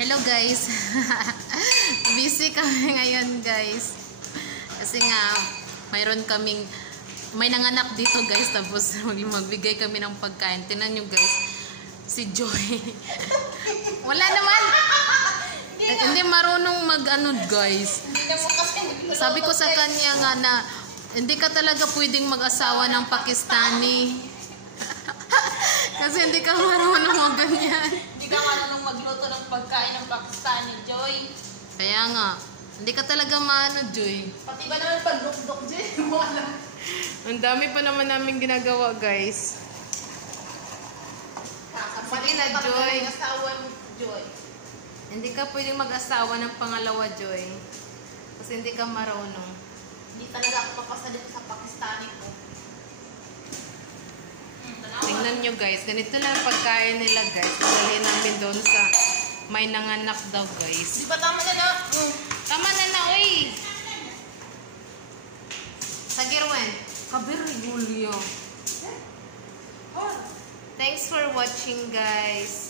Hello guys. Busy kami ngayon guys. Kasi nga may nanganak dito guys, tapos magbigay kami ng pagkain. Tingnan nyo guys, si Joy. Wala naman. Hindi marunong mag-ano guys. Sabi ko sa kanya nga na hindi ka talaga pwedeng mag-asawa ng Pakistani. Kasi hindi ka marunong mag-ganyan. Hindi ka marunong magluto ng pagkain ng Pakistani, Joy. Kaya nga, hindi ka talaga maano, Joy. Pati ba naman pag-dok-dok, Joy? Ang dami pa naman namin ginagawa, guys. Sige na, Joy. Asawa mo, Joy. Hindi ka pwedeng mag-asawa ng pangalawa, Joy. Kasi hindi ka marunong. Hindi talaga ako papasa dito sa Pakistani ko. Tingnan nyo guys, ganito lang pagkain nila guys. Dalhin namin doon sa may nanganak daw guys. Di ba tama na na? Tama na na, uy! Sa Girwen, kabir Julio. Thanks for watching guys.